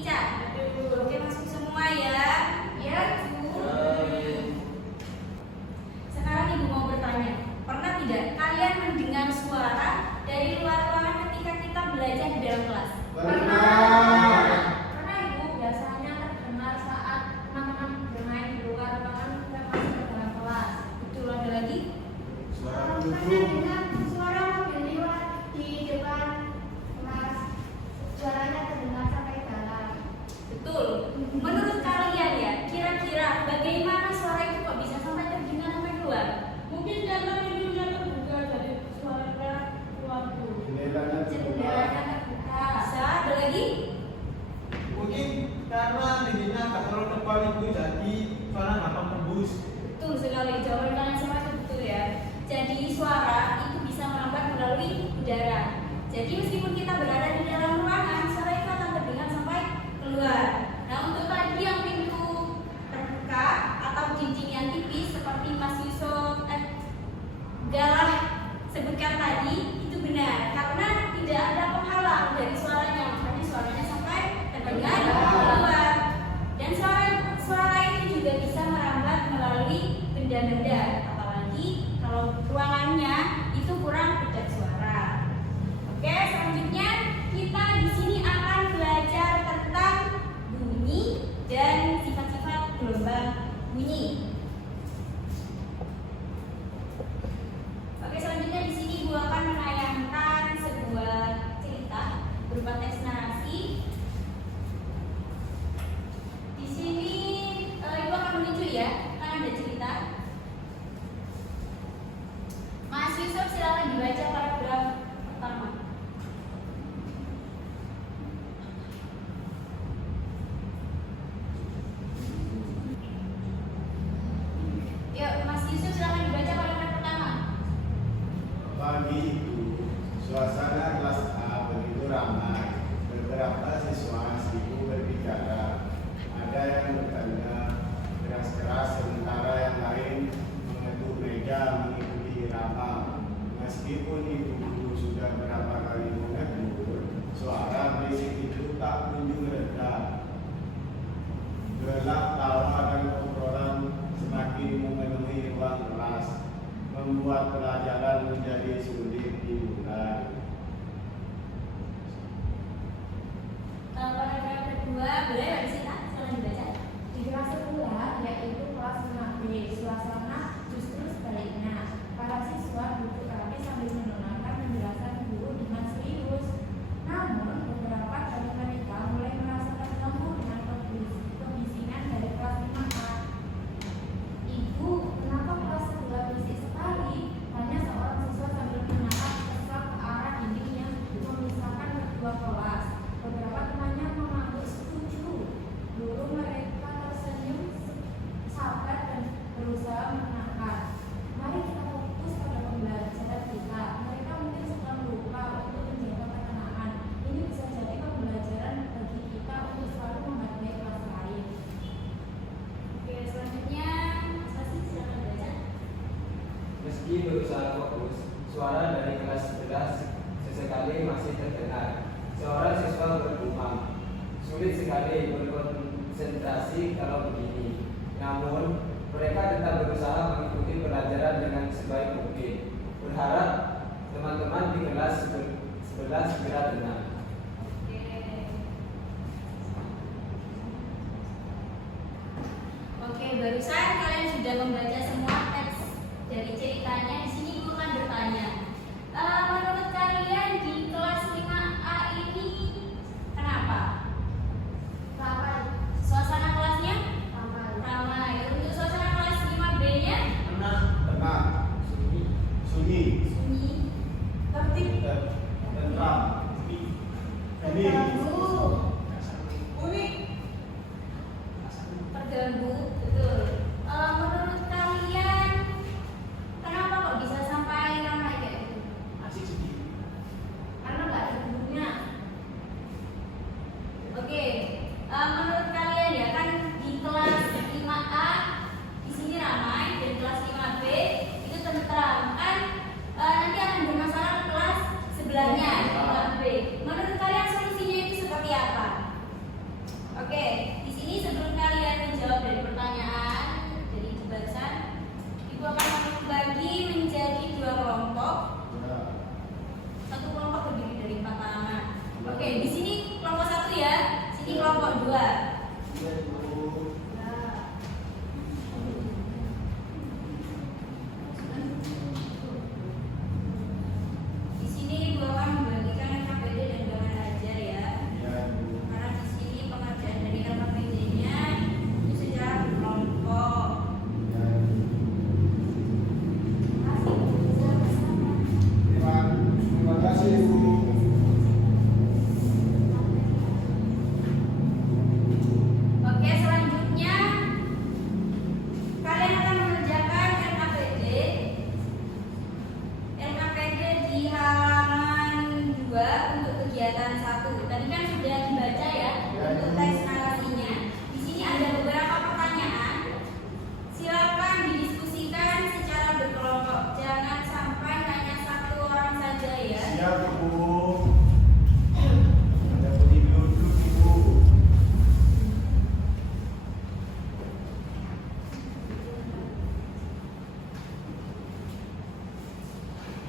Ica. Oke, masuk semua ya. Ya, Bu. Sekarang Ibu mau bertanya, pernah tidak kalian mendengar suara dari luar ruangan ketika kita belajar di dalam kelas? Pernah. Karena Ibu biasanya terdengar saat teman-teman bermain di luar ruangan dan masuk ke dalam kelas. Betul, ada lagi? Suara Pernah duduk. dengar suara mobil lewat di depan kelas. Suaranya terdengar sampai dalam. Betul. Menurut kalian ya, kira-kira bagaimana suara itu kok bisa sampai terdengar sampai keluar? Mungkin karena pintunya terbuka jadi suaranya keluar tuh. Jendelanya terbuka. Jendelanya terbuka. Bisa, ada lagi? Mungkin karena dindingnya agak terlalu tebal Ibu, jadi suara gampang tembus. Betul sekali, jawaban kalian semua itu betul ya. Jadi suara itu bisa merambat melalui udara. Jadi meskipun kita berada di dalam ruangan, suara itu akan terdengar sampai keluar. Nah, untuk tadi yang pintu terbuka atau dinding yang tipis seperti Mas Yusuf Galah sebutkan tadi, itu benar karena tidak ada penghalang dari suaranya, makanya suaranya sampai terdengar keluar. Dan suara ini juga bisa merambat melalui benda-benda, apalagi kalau ruangannya itu kurang kedap suara. Oke, selanjutnya kita di sini akan belajar tentang bunyi dan sifat-sifat gelombang bunyi. Oke, selanjutnya di sini Ibu akan menayangkan sebuah cerita berupa teks narasi. Di sini Ibu akan menunjuk ya, kan ada cerita. Mas Yusuf silakan dibaca paragraf pertama. Yuk, Mas Yusuf silakan dibaca paragraf pertama. Pagi itu, suasana kelas A begitu ramai. Beberapa siswa sibuk berbicara. Ada yang bertanya keras-keras, sementara yang lain mengetuk meja mengikuti irama. Meskipun ibu guru sudah berapa kali menegur, suara berisik itu tak kunjung reda. Gelak tawa dan obrolan semakin memenuhi ruang kelas, membuat pelajaran menjadi sulit dimulai. Paragraf kedua, boleh Mbak Sita silakan dibaca. Di kelas sebelah, yaitu kelas 5B, suasana justru sebaliknya. Para siswa duduk rapi sambil mendengarkan penjelasan guru dengan serius. Namun, beberapa dari mereka mulai merasakan lemah dengan kebisingan dari kelas 5A. Ibu, kenapa kelas sebelah berisik sekali? Tanya seorang siswa sambil menatap kesal ke arah dinding yang memisahkan kedua kelas. Beberapa temannya mengangguk setuju. Guru mereka tersenyum sabar dan berusaha menenangkan. Mari kita fokus pada pembelajaran kita. Mereka mungkin sedang lupa untuk menjaga ketenangan. Ini bisa jadi pembelajaran bagi kita untuk selalu menghargai kelas lain. Oke, selanjutnya Sasi silakan dibaca. Meski berusaha fokus, suara dari kelas 11 sesekali masih terdengar. Seorang siswa bergumam, sulit sekali berkonsentrasi kalau begini. Namun, mereka tetap berusaha mengikuti pelajaran dengan sebaik mungkin. Berharap teman-teman di kelas 11 segera tenang. Oke, barusan kalian sudah membaca semua teks dari ceritanya. Di sini Ibu akan bertanya, menurut kalian di kelas 5A ini kenapa? Ramai, Suasana kelasnya ramai. ramai. Untuk suasana kelas 5B-nya Tenang, sunyi, sunyi, tertib, tentram, ini unik, terganggu. Betul. Menurut kalian kenapa kok bisa sampai ramai kayak gitu? Asik sedih. Karena nggak ada kelompok 2. Iya Bu. Di sini Ibu akan membagikan LKPD dan bahan ajar ya. Iya Bu. Karena di sini pengerjaan dari LKPD-nya itu secara berkelompok. Iya Bu. Masih bisa bersama. Terima kasih Bu. Oke, selanjutnya kalian akan mengerjakan LKPD di halaman 2 untuk kegiatan 1. Tadi kan sudah dibaca ya untuk teks narasinya. Di sini ada beberapa pertanyaan. Silakan didiskusikan secara berkelompok. Jangan sampai hanya satu orang saja ya. Siap Bu. Ada berdiri dulu Bu.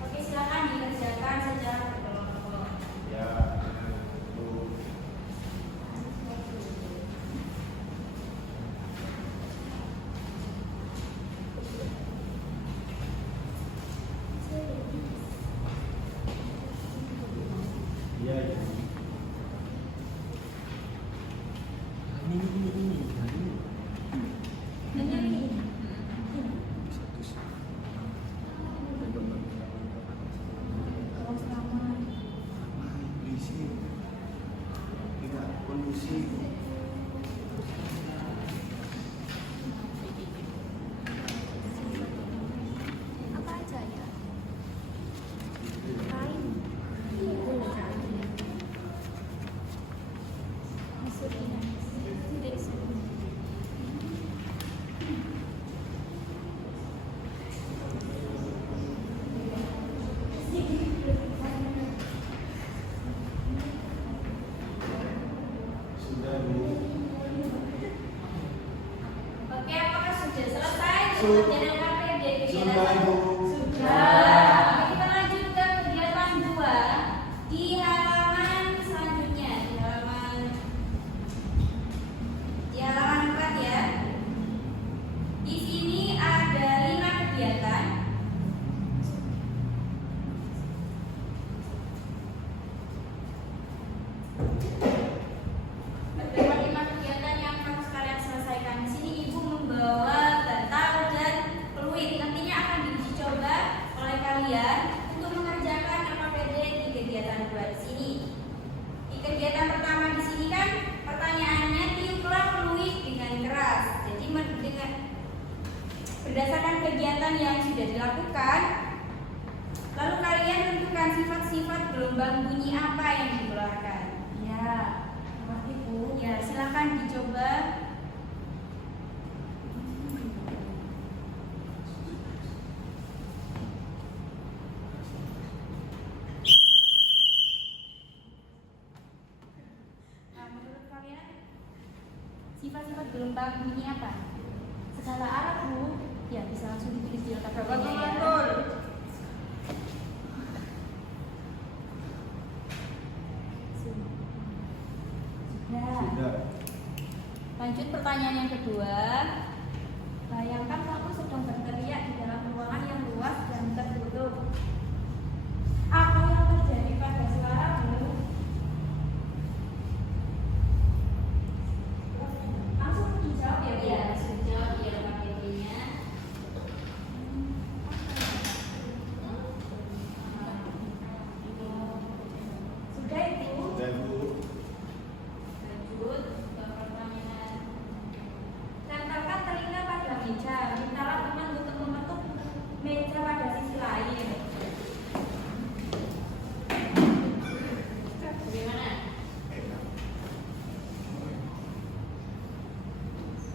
Oke, silakan dikerjakan secara berkelompok. Ya Bu. Iya Bu. Kalau selama Tidak kondusif. apa aja ya? Lain. Boleh jadi. Masuk ini. Tidak sini. Sudah Bu. Oke, apakah sudah selesai Sudah. pengerjaan LKPD kegiatan Sudah, satu? Bu. Sudah. Oke, kita lanjut ke kegiatan 2 di halaman selanjutnya, di halaman 4 ya. Di sini ada 5 kegiatan. Terdapat 5 kegiatan yang harus kalian selesaikan. Di sini Ibu membawa bantal dan peluit. Nantinya akan diuji coba oleh kalian untuk mengerjakan LKPD di kegiatan 2 di sini. Di kegiatan pertama di sini kan pertanyaannya tiuplah peluit dengan keras. Jadi dengan berdasarkan kegiatan yang sudah dilakukan, lalu kalian tentukan sifat-sifat gelombang bunyi apa yang dikeluarkan. Ya, makasih Bu. Ya, silakan dicoba. Nah, menurut kalian sifat-sifat gelombang bunyi apa? Skala arah Bu. Ya, bisa langsung ditulis di otak Dapat ya. mengatur. Sudah. Sudah. Lanjut pertanyaan yang kedua. Bayangkan kamu sedang berteriak di dalam ruangan yang luas dan tertutup. Apa yang terjadi pada suaramu? Langsung dijawab ya, Bu? Ya, sudah jawab ya LKPD-nya. Sudah itu. Sudah Bu. Lanjut ke pertanyaan. Tempelkan telinga pada meja. Mintalah teman untuk membentuk meja pada sisi lain. Bagaimana?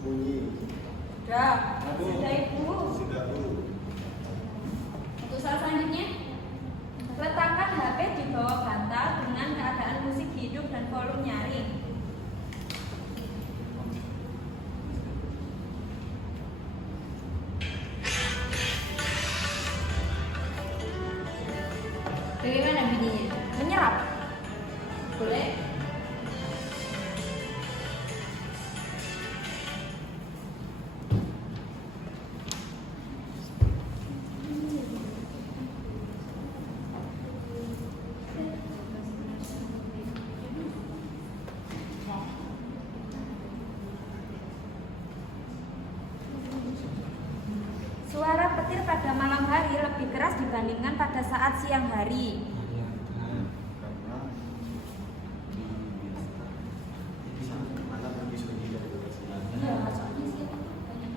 Bunyi. Sudah. Bu. Sudah Ibu. Sudah Bu. Untuk soal selanjutnya. Letakkan HP di bawah bantal dengan keadaan musik hidup dan volume nyaring. Bagaimana bunyinya? Menyerap. Boleh? petir pada malam hari lebih keras dibandingkan pada saat siang hari. Karena di mana lebih sunyi daripada siang. Iya, soalnya sih banyak.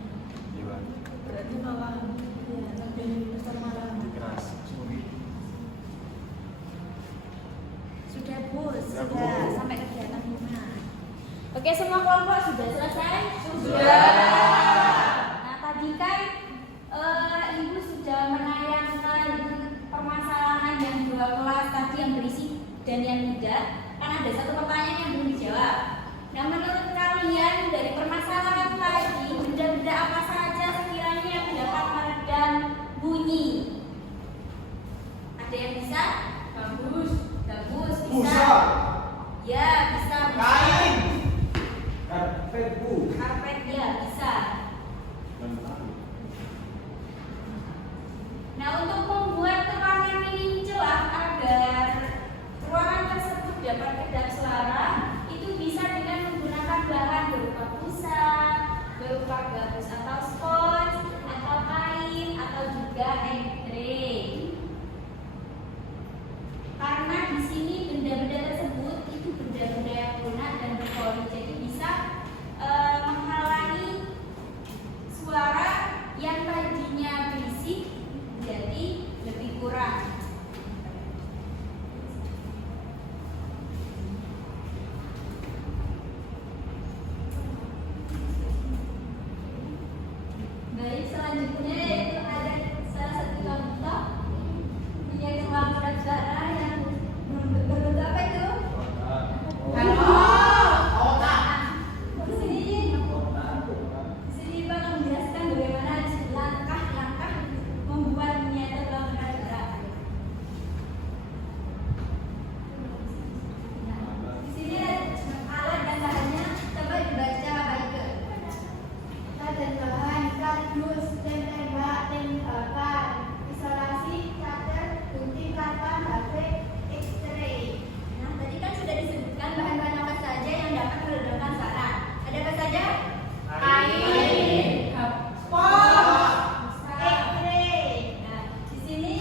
Iya, Bang. Berarti malam. Iya, lebih besar malam. Lebih keras. Sunyi. Sudah Bu, Sudah, sudah Bu. sampai kegiatan rumah. Oke, semua kelompok sudah selesai? Sudah. Nah, tadi kan Ibu sudah menayangkan permasalahan yang 2 kelas tadi yang berisi dan yang tidak. Kan ada satu pertanyaan yang belum dijawab. Nah, menurut kalian dari permasalahan tadi, benda-benda apa saja sekiranya yang dapat meredam bunyi? Ada yang bisa? Bagus, bagus, bisa. Busa. Ya, bisa. Kain. Karpet Bu. Karpet ya bisa. Dan tahu. Nah, untuk membuat ruangan ini celah agar ruangan tersebut dapat kedap suara, itu bisa dengan menggunakan bahan berupa busa, berupa gabus atau spons, atau kain, atau juga egg. Karena di sini benda-benda tersebut itu benda-benda yang lunak dan berpori, jadi bisa menghalangi suara yang tadinya berisik jadi lebih kurang. Baik, selanjutnya yaitu ada salah satu contoh punya ruang kedap suara yang berbentuk apa itu? Di sini Bang menjelaskan bagaimana langkah-langkah membuat miniatur ruang kedap suara. Di sini alat dan bahannya coba dibaca baik. Alat dan bahan kardus, lem tembak, lem bakar, isolasi, charger, gunting kata, HP, X-ray. Nah, tadi kan sudah disebutkan bahan-bahan apa saja yang dapat meredamkan suara. Ada apa saja? Air, X-ray. Nah, di sini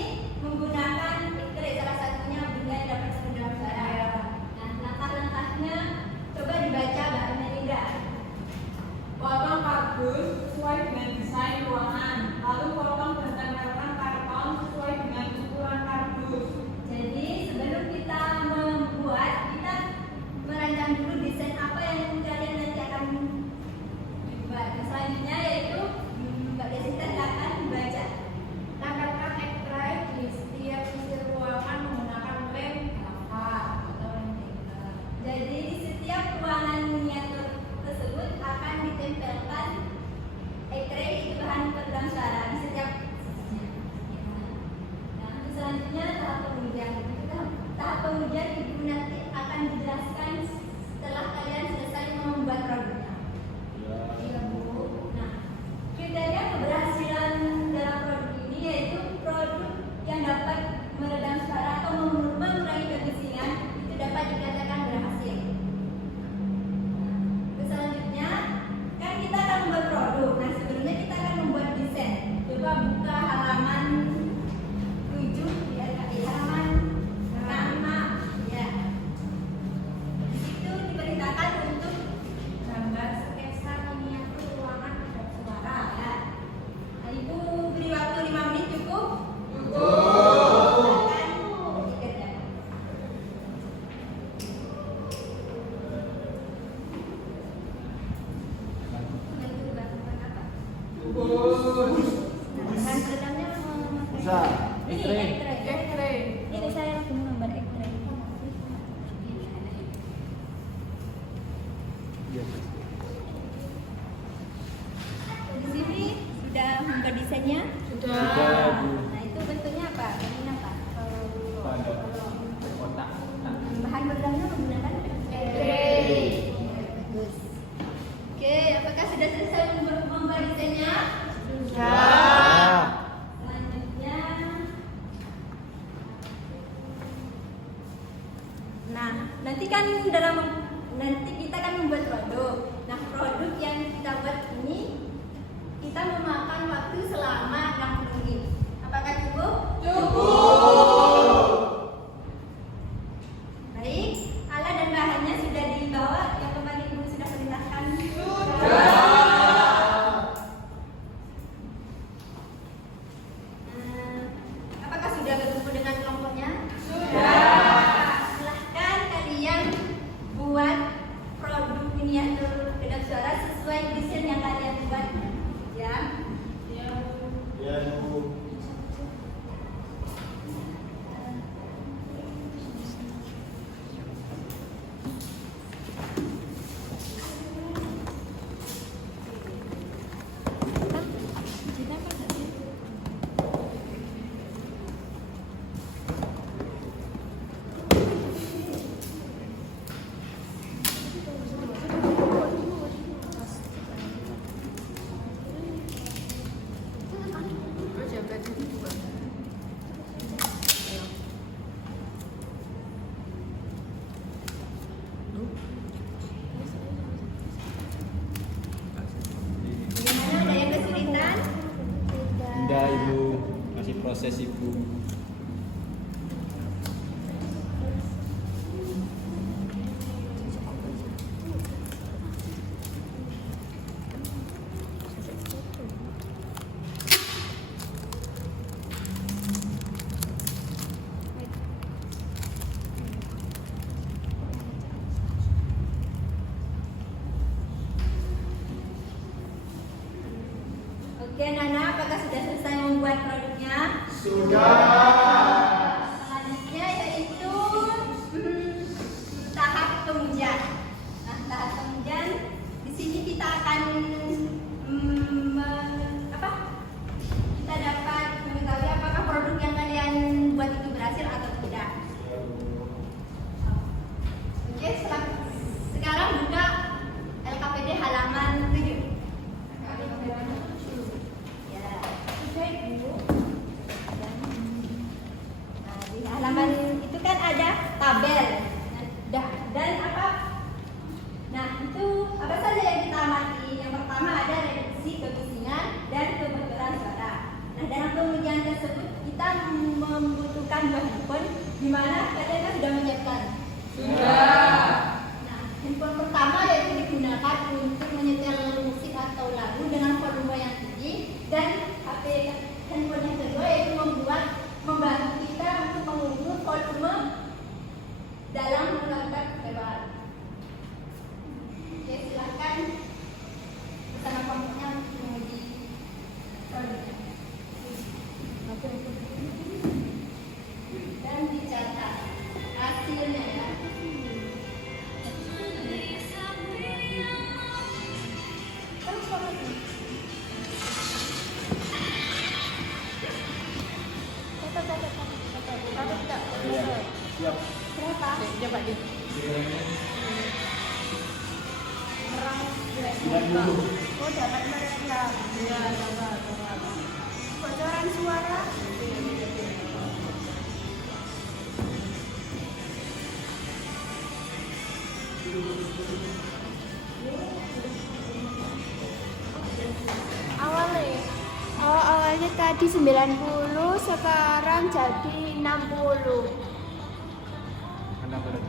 menggunakan X-ray salah satunya benda yang dapat meredam suara. Nah, langkah-langkahnya coba dibaca Mbak Melinda. Potong kardus sesuai dengan desain ruangan. Lalu potong dan tempelkan karton sesuai dengan ukuran kardus. Jadi sebelum kita membuat, kita merancang dulu desain apa yang kalian nanti akan dibuat. Nah, selanjutnya yaitu Mbak Desita akan membaca. Tambahkan X-ray di setiap sisi ruangan menggunakan lem bakar atau lem tembak. Jadi di setiap ruangan miniatur tersebut akan ditempelkan X-ray, itu bahan peredam suara di setiap sisinya. Nah, untuk selanjutnya tahap pengujian. Tahap pengujian Ibu nanti akan dijelaskan setelah kalian selesai membuat produknya. Iya, Bu. Nah, kriteria keberhasilan dalam produk ini yaitu produk yang dapat meredam suara atau mengurangi kebisingan itu dapat dikatakan berhasil. Nah, selanjutnya kan kita akan membuat produk. Nah, sebelumnya kita akan membuat desain. Coba buka halaman 7 di RKI, halaman 6 ya. Di situ diperintahkan untuk Gambar sketsa miniatur ruangan kedap suara. ya. Nah, Ibu beri waktu 5 menit cukup? Cukup. Silakan dikerjakan. Bantu bantuan apa? Bahan peredamnya memakai Busa. ini X-ray. X-ray. Ini saya lagi menggambar X-ray. Iya. Di sini sudah membuat desainnya. Sudah, Bu. Nah, itu bentuknya apa? Bentuknya apa? Kotak. Bahan peredamnya menggunakan X-ray. Bagus. Oke, apakah sudah selesai membuat desainnya? Sudah. Selanjutnya, nah nanti kan nanti kita akan membuat produk. Nah, produk yang kita buat ini kita memakan waktu selama 60 Oke, Nana, apakah sudah selesai membuat produknya? Selanjutnya yaitu tahap pengujian. Nah, tahap pengujian di sini kita akan kita dapat mengetahui apakah produk yang kalian buat itu berhasil atau tidak. Oke, sekarang buka LKPD halaman 7. Ya. Nah, di halaman itu kan ada tabel. Dan apa? Nah, itu apa saja yang kita amati? Yang pertama ada reduksi, kebisingan, dan kebocoran suara. Nah, dalam pengujian tersebut kita membutuhkan dua handphone, di mana kalian kan sudah menyiapkan. Nah, handphone pertama yaitu digunakan untuk menyetel musik atau lagu dengan volume yang tinggi, dan handphone yang kedua yaitu membantu kita untuk mengukur volume dalam melakukan percobaan. Oke, silakan bersama kelompoknya untuk menguji produknya. Dan dicatat hasilnya ya. Siap. Berapa? Coba di. Oh, dapat merekam. Iya, coba. Bocoran suara. Awalnya tadi 90, sekarang jadi 60. Anda berat.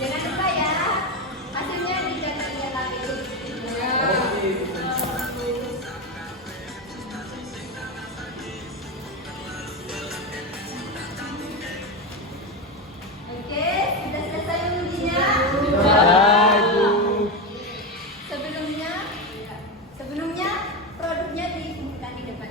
Jangan lupa ya, hasilnya dicatat di LKPD. Oke, sudah selesai mengujinya. Sebelumnya produknya dikumpulkan di depan.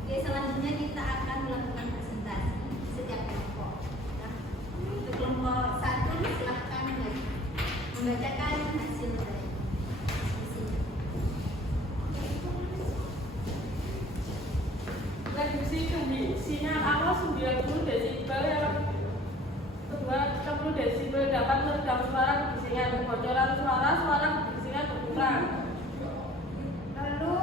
Oke, selanjutnya kita akan melakukan presentasi setiap kelompok. Nah, untuk kelompok 1 silahkan membacakan hasil dari sini. Reduksi kebisingan awal 90 desibel, yang kedua 10 desibel dapat meredam suara kebisingan. Kebocoran suara kebisingan berkurang. Lalu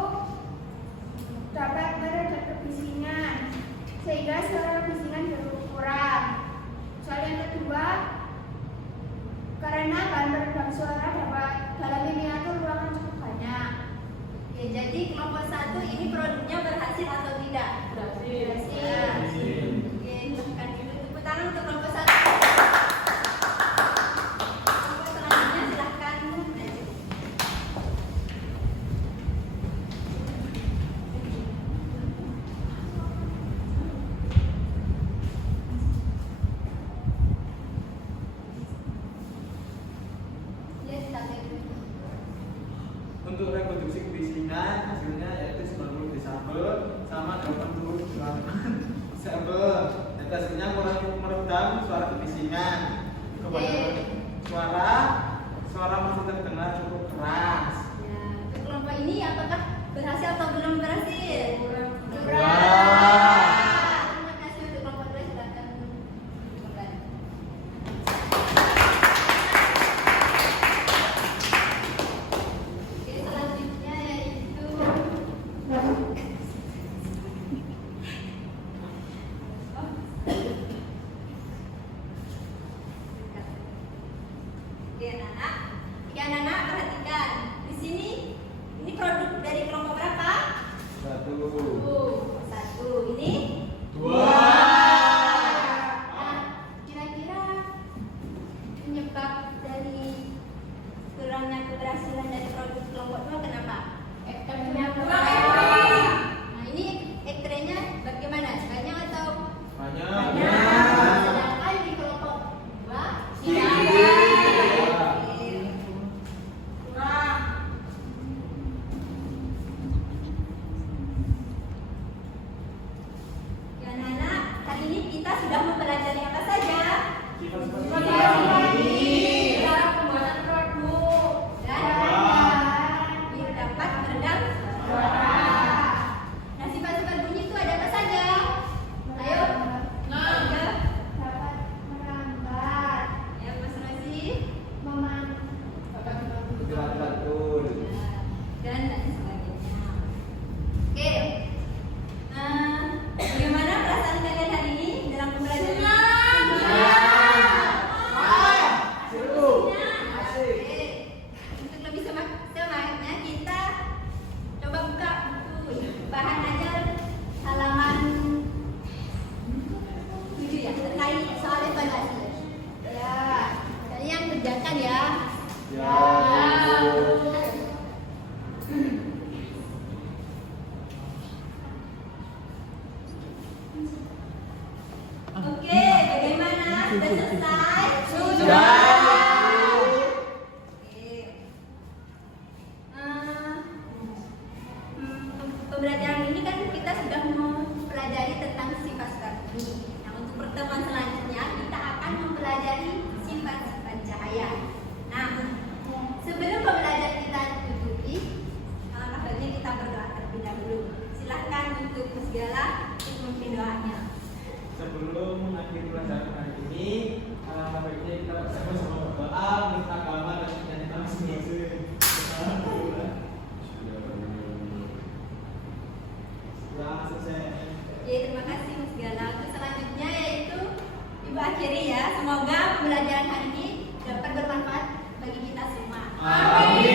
dapat meredam kebisingan sehingga suara kebisingan berkurang. Soal yang kedua, karena bahan peredam suara dapat dalam miniatur ruangan cukup banyak. Oke, jadi kelompok 1 ini produknya berhasil atau tidak? Berhasil. Oke, silahkan dulu tepuk tangan untuk kelompok 1. Kelompok selanjutnya silahkan lanjut. Ya, silakan. Untuk reproduksi kebisingan hasilnya yaitu 90 desibel sama 80 desibel. Dan hasilnya meredam suara kebisingan. Kebocoran suara masih terdengar cukup keras. Ya, untuk kelompok ini apakah berhasil atau belum berhasil? Kurang. Terima kasih untuk kelompok 2, silakan kembali. Oke, selanjutnya yaitu Oke, anak-anak perhatikan. Di sini ini produk dari kelompok berapa? 1. 1. Ini 2. Nah, kira-kira penyebab dari kurangnya keberhasilan dari produk kelompok 2 kenapa? Ekstremnya kurang. Nah ini ekstremnya bagaimana? Banyak atau? Banyak. Sedangkan di kelompok 2 tidak ada. Oke. Kurang. Ya anak-anak, hari ini kita sudah mempelajari apa saja? Sifat-sifat Cara pembuatan produk dan biar dapat meredam suara. Nah, sifat-sifat bunyi itu ada apa saja? Ayo. Ada. dapat merambat, Ya, Mas Rosi. Gerak betul. Dan lain sebagainya. Oke. Bagaimana perasaan kalian hari ini dalam pembelajaran? Seru. Oke. Untuk lebih semangatnya kita coba buka buku bahan ajar halaman 7 ya, terkait soal evaluasi. Ya, kalian kerjakan ya. Ya. Oke, bagaimana? Sudah selesai? Sudah. Oke. Pembelajaran ini kan kita sudah mempelajari tentang sifat-sifat bunyi. Nah, untuk pertemuan selanjutnya kita akan mempelajari sifat-sifat cahaya. Nah, sebelum pembelajaran kita tutupi, alangkah baiknya kita berdoa terlebih dahulu. Silahkan untuk segala memimpin doanya. Sebelum mengakhiri pelajaran hari ini, baiknya kita bersama-sama berdoa, minta agama dan kita masing-masing. Ya, selesai. Oke, terima kasih Mas Gala. Untuk selanjutnya yaitu Ibu akhiri ya. Semoga pembelajaran hari ini dapat bermanfaat bagi kita semua. Amin.